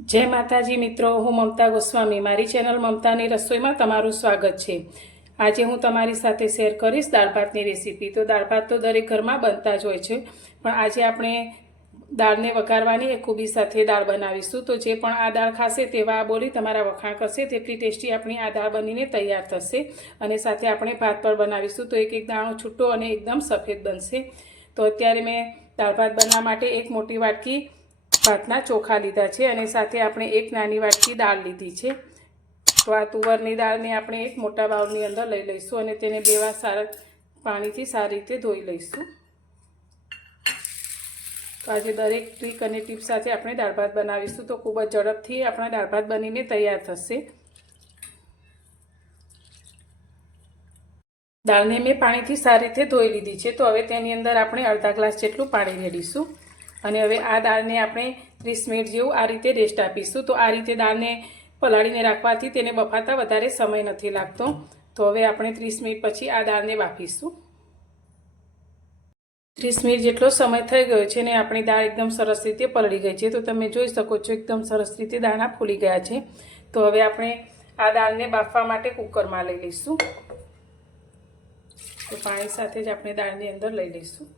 जय माताजी मित्रों, हूँ ममता गोस्वामी। मारी चेनल ममतानी रसोई में तमारुं स्वागत है। आज हूँ तमारी साथे शेर करीश दाळ भातनी रेसिपी। तो दाळ भात तो दरेक घर में बनता ज होय छे, पण आजे आपणे दाळने वघारवानी एक खूबी साथे दाळ बनावीशुं। तो जे पण आ दाळ खाशे तेवा बोली तमारा वखाण करशे, तेटली टेस्टी आपणी आ दाळ बनीने तैयार थशे। अने साथे आपणे भात पण बनावीशुं तो एक एक दाणो छूटो अने एकदम सफेद बनशे। तो अत्यारे मैं दाळ भात बनाववा माटे एक मोटी वाटकी भातना चोखा लीधा है और साथ आपणे एक नानी वाटकी दाळ लीधी है। तो आ तुवरनी दाळने आपणे एक मोटा बाउलनी अंदर लई लईशुं अने तेने बेवा सारा पाणीथी सारी रीते धोई लईशुं। तो आज दरेक ट्रीक अने टीप साथे आपणे दाळ भात बनावीशुं तो खूब ज झड़पथी आपणा दाळ भात बनीने तैयार थशे। दाळने मैं पाणीथी सारी रीते धोई लीधी है। तो हवे तेनी अंदर आपणे अर्धा ग्लास जेटलुं पाणी रेड़ीशुं અને હવે આ દાળને આપણે 30 મિનિટ જેવું આ રીતે રેસ્ટ આપીશું। તો આ રીતે દાળને પલાળીને રાખવાથી તેને બફાતા વધારે સમય નથી લાગતો। તો હવે આપણે 30 મિનિટ પછી આ દાળને બાફીશું। 30 મિનિટ જેટલો સમય થઈ ગયો છે અને આપણી દાળ એકદમ સરસ રીતે પલળી ગઈ છે। તો તમે જોઈ શકો છો એકદમ સરસ રીતે દાણા ફૂલી ગયા છે। તો હવે આપણે આ દાળને બાફવા માટે કુકરમાં લઈ લઈશું। તો પાણી સાથે જ આપણે દાળની અંદર લઈ લઈશું।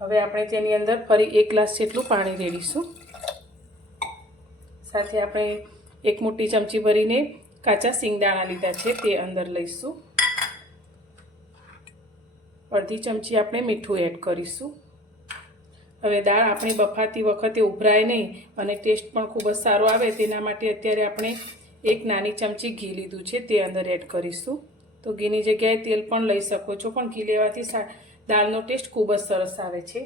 હવે આપણે તેની અંદર ફરી 1 ગ્લાસ જેટલું પાણી રેડીશું। સાથે આપણે એક મોટી ચમચી ભરીને કાચા સિંગદાણા લીધા છે તે અંદર લઈશું। અડધી ચમચી આપણે મીઠું એડ કરીશું। હવે દાળ આપણી બફાતી વખતે ઉભરાય નહીં અને ટેસ્ટ પણ ખૂબ જ સારો આવે તેના માટે અત્યારે આપણે એક નાની ચમચી ઘી લીધું છે તે અંદર એડ કરીશું। તો ઘીની જગ્યાએ તેલ પણ લઈ શકો છો, પણ ઘી લેવાથી દાળનો ટેસ્ટ ખૂબ જ સરસ આવે છે।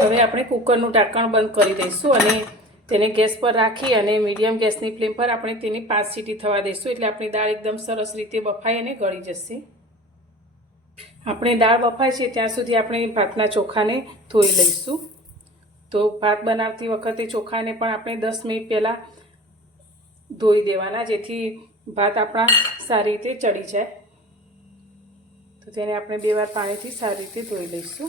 હવે આપણે કુકરનું ઢાંકણ બંધ કરી દઈશું અને તેને ગેસ પર રાખી અને મીડિયમ ગેસની ફ્લેમ પર આપણે તેની 5 સીટી થવા દઈશું, એટલે આપણી દાળ એકદમ સરસ રીતે બફાઈ અને ગળી જશે। આપણે દાળ બફાય છે ત્યાં સુધી આપણે ભાતના ચોખાને ધોઈ લઈશું। તો ભાત બનાવતી વખતે ચોખાને પણ આપણે 10 મિનિટ પહેલાં ધોઈ દેવાના, જેથી ભાત આપણા સારી રીતે ચડી જાય। तो तेने आपणे 2 વાર पाणीथी सारी रीते धोई लईशुं।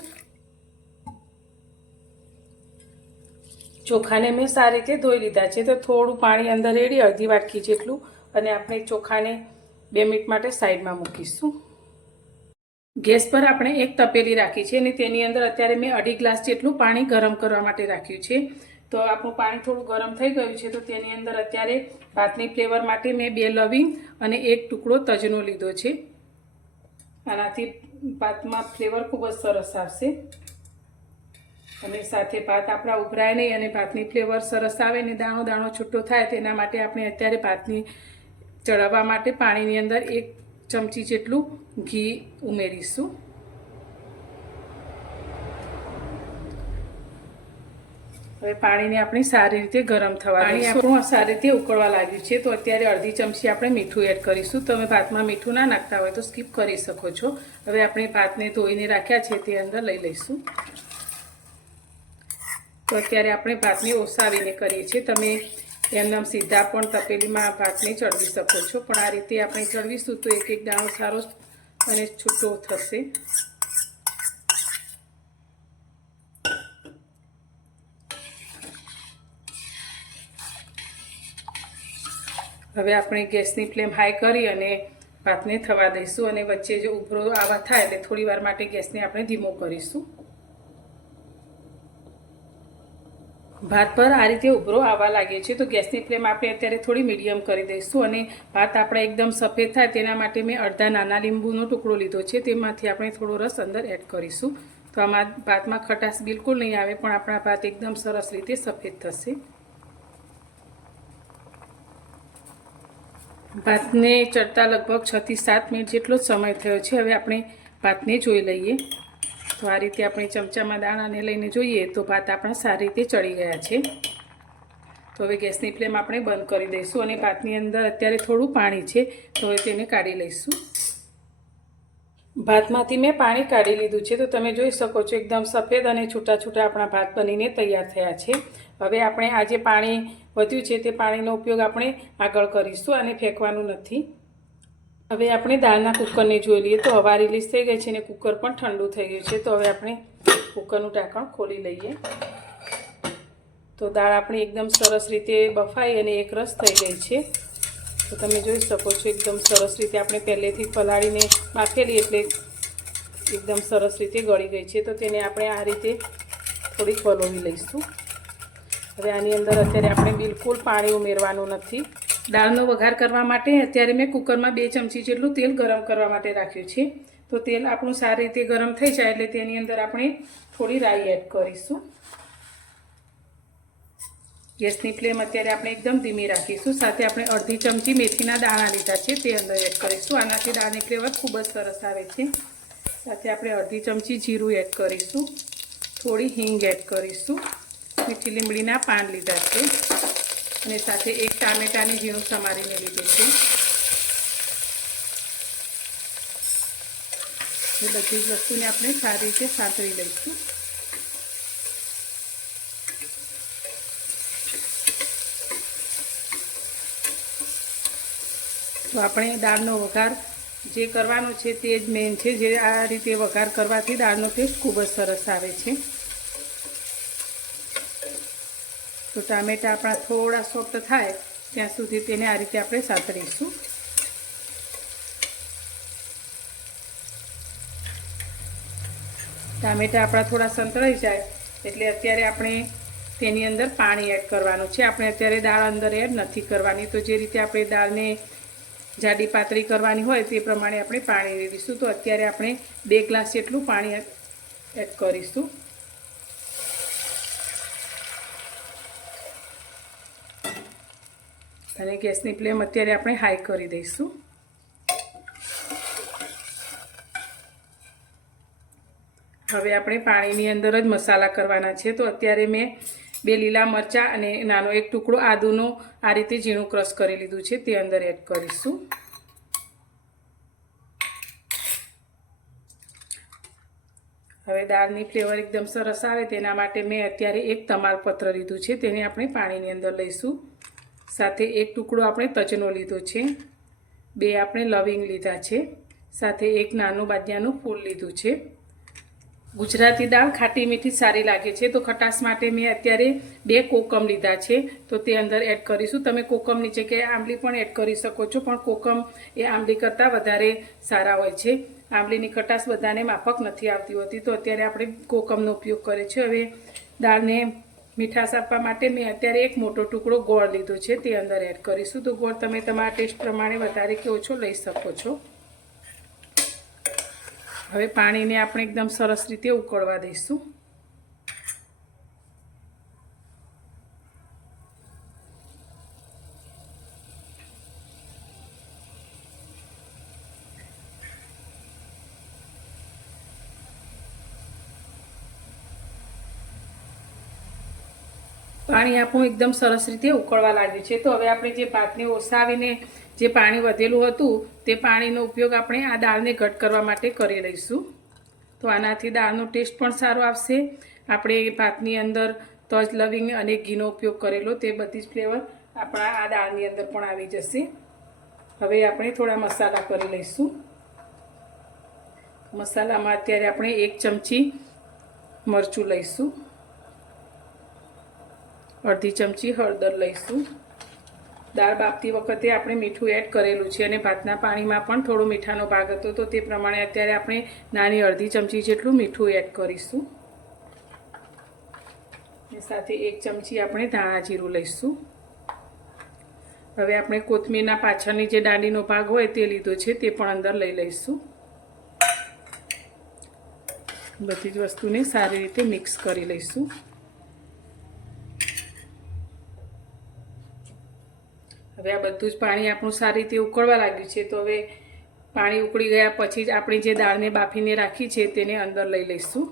चोखाने मैं सारी रीते धोई लीधा है। तो थोड़ું पाणी अंदर रेड़ी अर्धी वाटकी जेटલું અને આપણે ચોખાને 2 મિનિટ માટે સાઈડમાં મૂકીશું। ગેસ પર આપણે એક તપેલી રાખી છે અને તેની અંદર અત્યારે મેં 2.5 ગ્લાસ જેટલું પાણી ગરમ કરવા માટે રાખ્યું છે। તો આપણું પાણી થોડું ગરમ થઈ ગયું છે। તો તેની અંદર અત્યારે ભાતની ફ્લેવર માટે મેં 2 લવિંગ અને 1 ટુકડો તજનો લીધો છે। આનાથી ભાતમાં ફ્લેવર ખૂબ જ સરસ આવશે અને સાથે ભાત આપણા ઉભરાય નહીં અને ભાતની ફ્લેવર સરસ આવે ને દાણો દાણો છૂટો થાય તેના માટે આપણે અત્યારે ભાતની ચડાવવા માટે પાણીની અંદર 1 ચમચી જેટલું ઘી ઉમેરીશું। હવે પાણીને આપણે સારી રીતે ગરમ થવા દઈશું। પાણી આપણું સારી રીતે ઉકળવા લાગ્યું છે। તો અત્યારે અડધી ચમચી આપણે મીઠું એડ કરીશું। તમે ભાતમાં મીઠું ના નાખતા હોય તો સ્કીપ કરી શકો છો। હવે આપણે ભાતને ધોઈને રાખ્યા છે તે અંદર લઈ લઈશું। તો અત્યારે આપણે ભાતને ઓસાવીને કરીએ છીએ। તમે એમનેમ સીધા પણ તપેલીમાં ભાતને ચડવી શકો છો, પણ આ રીતે આપણે ચડવીશું તો એક એક દાણો સારો અને છૂટો થશે। હવે આપણે ગેસની ફ્લેમ હાઈ કરી અને ભાતને થવા દઈશું અને વચ્ચે જો ઉભરો આવા થાય એટલે થોડી વાર માટે ગેસને આપણે ધીમો કરીશું। ભાત પર આ રીતે ઉભરો આવવા લાગે છે તો ગેસની ફ્લેમ આપણે અત્યારે થોડી મીડિયમ કરી દઈશું અને ભાત આપણા એકદમ સફેદ થાય તેના માટે મેં અડધા નાના લીંબુનો ટુકડો લીધો છે, તેમાંથી આપણે થોડો રસ અંદર એડ કરીશું। તો આમાં ભાતમાં ખટાશ બિલકુલ નહીં આવે, પણ આપણા ભાત એકદમ સરસ રીતે સફેદ થશે। ભાતને ચડતા લગભગ 6 થી 7 મિનિટ જેટલો સમય થયો છે। હવે આપણે ભાતને જોઈ લઈએ। તો આ રીતે આપણે ચમચામાં દાણાને લઈને જોઈએ તો ભાત આપણા સારી રીતે ચડી ગયા છે। તો હવે ગેસની ફ્લેમ આપણે બંધ કરી દઈશું અને ભાતની અંદર અત્યારે થોડું પાણી છે, તો હવે તેને કાઢી લઈશું। ભાતમાંથી મેં પાણી કાઢી લીધું છે। તો તમે જોઈ શકો છો એકદમ સફેદ અને છૂટા છૂટા આપણા ભાત બનીને તૈયાર થયા છે। હવે આપણે આ જે પાણી વધ્યું છે તે પાણીનો ઉપયોગ આપણે આગળ કરીશું અને ફેંકવાનું નથી। હવે આપણે દાળના કુકરને જોઈ લઈએ તો હવા રિલીઝ થઈ ગઈ છે અને કુકર પણ ઠંડુ થઈ ગયું છે। તો હવે આપણે કુકરનું ઢાંકણ ખોલી લઈએ તો દાળ આપણી એકદમ સરસ રીતે બફાઈ અને એકરસ થઈ ગઈ છે। તો તમે જોઈ શકો છો એકદમ સરસ રીતે આપણે પહેલેથી પલાળીને બાફેલી એટલે એકદમ સરસ રીતે ગળી ગઈ છે। તો તેને આપણે આ રીતે થોડીક વલોવી લઈશું। હવે આની અંદર અત્યારે આપણે બિલકુલ પાણી ઉમેરવાનું નથી। દાળનો વઘાર કરવા માટે અત્યારે મેં કુકરમાં 2 ચમચી જેટલું તેલ ગરમ કરવા માટે રાખ્યું છે। તો તેલ આપણું સારી રીતે ગરમ થઈ જાય એટલે તેની અંદર આપણે થોડી રાઈ એડ કરીશું। ગેસની ફ્લેમ અત્યારે આપણે એકદમ ધીમી રાખીશું। સાથે આપણે અડધી ચમચી મેથીના દાણા લીધા છે તે અંદર એડ કરીશું। આનાથી દાળની ફ્લેવર ખૂબ જ સરસ આવે છે। સાથે આપણે અડધી ચમચી જીરું એડ કરીશું, થોડી હિંગ એડ કરીશું, મીઠી લીમડીના પાન લીધા છે અને સાથે એક ટામેટાની ઝીણું સમારીને લીધું છે। એ બધી જ વસ્તુને આપણે સારી રીતે સાંતળી લઈશું। તો આપણે દાળનો વઘાર જે કરવાનો છે તે જ મેઇન છે। જે આ રીતે વઘાર કરવાથી દાળનો ટેસ્ટ ખૂબ જ સરસ આવે છે। તો ટામેટાં આપણા થોડા સોફ્ટ થાય ત્યાં સુધી તેને આ રીતે આપણે સાંતળીશું। ટામેટાં આપણા થોડા સંતળાઈ જાય એટલે અત્યારે આપણે તેની અંદર પાણી એડ કરવાનું છે। આપણે અત્યારે દાળ અંદર એડ નથી કરવાની। તો જે રીતે આપણે દાળને જાડી પાતળી કરવાની હોય તે પ્રમાણે આપણે પાણી રેડીશું। તો અત્યારે આપણે 2 ગ્લાસ જેટલું પાણી એડ કરીશું। અને ગેસની ફ્લેમ અત્યારે આપણે હાઈ કરી દઈશું। હવે આપણે પાણીની અંદર જ મસાલા કરવાના છે। તો અત્યારે મેં 2 લીલા મરચાં અને નાનો એક ટુકડો આદુનો આ રીતે ઝીણું ક્રશ કરી લીધું છે તે અંદર એડ કરીશું। હવે દાળની ફ્લેવર એકદમ સરસ આવે તેના માટે મેં અત્યારે એક તમાલપત્ર લીધું છે તેને આપણે પાણીની અંદર લઈશું। સાથે એક ટુકડો આપણે તજનો લીધો છે, 2 આપણે લવિંગ લીધા છે, સાથે એક નાનું બાદિયાનું ફૂલ લીધું છે। ગુજરાતી દાળ ખાટી મીઠી સારી લાગે છે। તો ખટાશ માટે મેં અત્યારે 2 કોકમ લીધા છે તો તે અંદર એડ કરીશું। તમે કોકમની જગ્યાએ આંબલી પણ એડ કરી શકો છો, પણ કોકમ એ આંબલી કરતાં વધારે સારા હોય છે। આંબલીની ખટાશ બધાને માફક નથી આવતી હોતી, તો અત્યારે આપણે કોકમનો ઉપયોગ કરીએ છીએ। હવે દાળને મીઠાશ આપવા માટે મેં અત્યારે એક મોટો ટુકડો ગોળ લીધો છે તે અંદર એડ કરીશું। તો ગોળ તમે તમારા ટેસ્ટ પ્રમાણે વધારે કે ઓછો લઈ શકો છો। હવે પાણીને આપણે એકદમ સરસ રીતે ઉકળવા દઈશું। પાણી આપણું એકદમ સરસ રીતે ઉકળવા લાગ્યું છે। તો હવે આપણે જે ભાતને ઓસાવીને જે પાણી વધેલું હતું તે પાણીનો ઉપયોગ આપણે આ દાળને ઘટ કરવા માટે કરી લઈશું। તો આનાથી દાળનો ટેસ્ટ પણ સારો આવશે। આપણે ભાતની અંદર તજ, લવિંગ અને ઘીનો ઉપયોગ કરેલો તે બધી જ ફ્લેવર આપણા આ દાળની અંદર પણ આવી જશે। હવે આપણે થોડા મસાલા કરી લઈશું। મસાલામાં અત્યારે આપણે 1 ચમચી મરચું લઈશું, અડધી ચમચી હળદર લઈશું। દાળ બાફતી વખતે આપણે મીઠું એડ કરેલું છે અને ભાતના પાણીમાં પણ થોડો મીઠાનો ભાગ હતો, તો તે પ્રમાણે અત્યારે આપણે નાની અડધી ચમચી જેટલું મીઠું એડ કરીશું। સાથે 1 ચમચી આપણે ધાણા જીરું લઈશું। હવે આપણે કોથમીરના પાછળની જે દાંડીનો ભાગ હોય તે લીધો છે તે પણ અંદર લઈ લઈશું। બધી જ વસ્તુને સારી રીતે મિક્સ કરી લઈશું। હવે આ બધું જ પાણી આપણું સારી રીતે ઉકળવા લાગ્યું છે। તો હવે પાણી ઉકળી ગયા પછી જ આપણે જે દાળને બાફીને રાખી છે તેને અંદર લઈ લઈશું।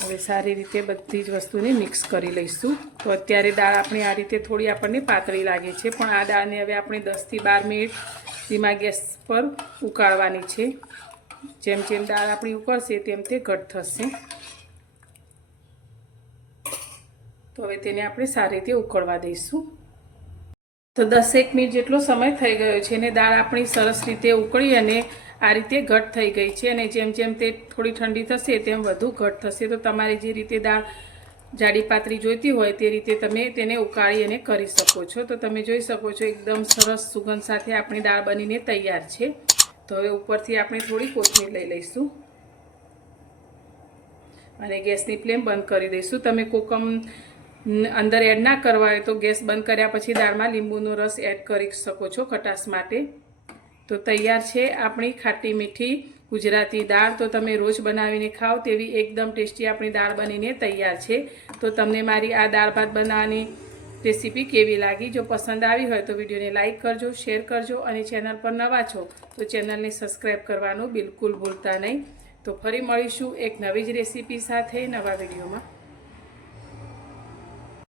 હવે સારી રીતે બધી જ વસ્તુને મિક્સ કરી લઈશું। તો અત્યારે દાળ આપણી આ રીતે થોડી આપણને પાતળી લાગે છે, પણ આ દાળને હવે આપણે 10 થી 12 મિનિટ ધીમા ગેસ પર ઉકાળવાની છે। જેમ જેમ દાળ આપણી ઉકળશે તેમ તે ઘટ થશે। તો હવે તેને આપણે સારી રીતે ઉકળવા દઈશું। તો 10 મિનિટ જેટલો સમય થઈ ગયો છે અને દાળ આપણી સરસ રીતે ઉકળી અને આ રીતે ઘટ થઈ ગઈ છે અને જેમ જેમ તે થોડી ઠંડી થશે તેમ વધુ ઘટ થશે. તો તમારે જે રીતે દાળ જાડી પાતળી જોઈતી હોય તે રીતે તમે તેને ઉકાળી અને કરી શકો છો. તો તમે જોઈ શકો છો એકદમ સરસ સુગંધ સાથે આપણી દાળ બનીને તૈયાર છે. તો હવે ઉપરથી આપણે થોડી કોથમીર લઈ લઈશું અને ગેસની ફ્લેમ બંધ કરી દઈશું. તમે કોકમ અંદર એડ ના કરવા હોય તો ગેસ બંધ કર્યા પછી દાળમાં લીંબુનો રસ એડ કરી શકો છો ખટાશ માટે. તો તૈયાર છે આપણી ખાટી મીઠી ગુજરાતી દાળ. તો તમે રોજ બનાવીને ખાઓ તેવી એકદમ ટેસ્ટી આપણી દાળ બનીને તૈયાર છે. તો તમને મારી આ દાળ ભાત બનાવવાની રેસીપી કેવી લાગી? જો પસંદ આવી હોય તો વિડીયોને લાઇક કરજો, શેર કરજો અને ચેનલ પર નવા છો તો ચેનલને સબસ્ક્રાઈબ કરવાનું બિલકુલ ભૂલતા નહીં. તો ફરી મળીશું એક નવી જ રેસીપી સાથે નવા વિડીયોમાં.